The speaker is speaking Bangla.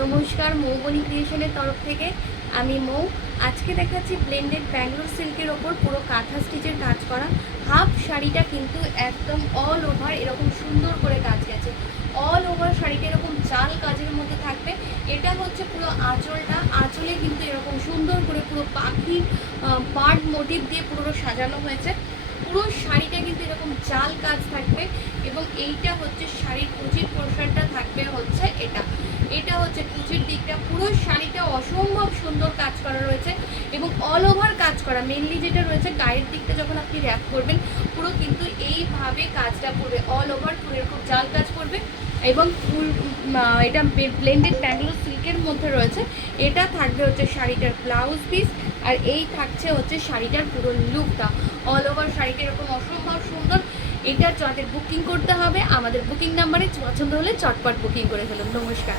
নমস্কার, মৌবনী ক্রিয়েশনের তরফ থেকে আমি মৌ। আজকে দেখাচ্ছি ব্লেন্ডেড ব্যাঙ্গালোর সিল্কের ওপর পুরো কাঁথা স্টিচের কাজ করা হাফ শাড়িটা, কিন্তু একদম অল ওভার এরকম সুন্দর করে কাজ গেছে। অল ওভার শাড়িটা এরকম জাল কাজের মধ্যে থাকবে। এটা হচ্ছে পুরো আঁচলটা, আঁচলে কিন্তু এরকম সুন্দর করে পুরো পাখির বার্ড মোটিভ দিয়ে পুরো সাজানো হয়েছে। পুরো শাড়িটা কিন্তু এরকম জাল কাজ থাকবে এবং এইটা হচ্ছে শাড়ির কুচির পোর্শনটা থাকবে হচ্ছে এটা হচ্ছে কুচির দিকটা। পুরো শাড়িটা অসম্ভব সুন্দর কাজ করা রয়েছে এবং অল ওভার কাজ করা। মেনলি যেটা রয়েছে গায়ের দিকটা যখন আপনি র্যাপ করবেন পুরো কিন্তু এইভাবে কাজটা পড়বে, অল ওভার পুরো এরকম জাল কাজ করবে এবং ফুল এটা ব্লেন্ডেড ব্যাঙ্গালোর সিল্কের মধ্যে রয়েছে। এটা থাকবে হচ্ছে শাড়িটার ব্লাউজ পিস, আর এই থাকছে হচ্ছে শাড়িটার পুরো লুকটা। অল ওভার শাড়িটা এরকম অসম্ভব সুন্দর। এটা যাদের বুকিং করতে হবে আমাদের বুকিং নাম্বারে পছন্দ হলে চটপট বুকিং করে ফেলুন। নমস্কার।